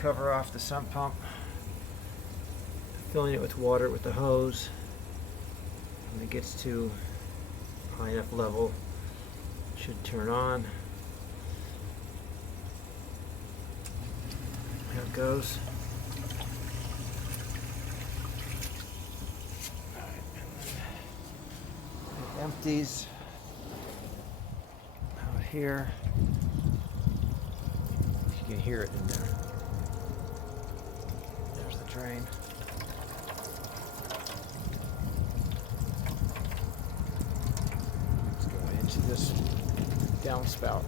cover off the sump pump, filling it with water with the hose. When it gets to high enough level, it should turn on. There it goes. It empties out here. You can hear it in there. There's the drain. Let's go into this downspout.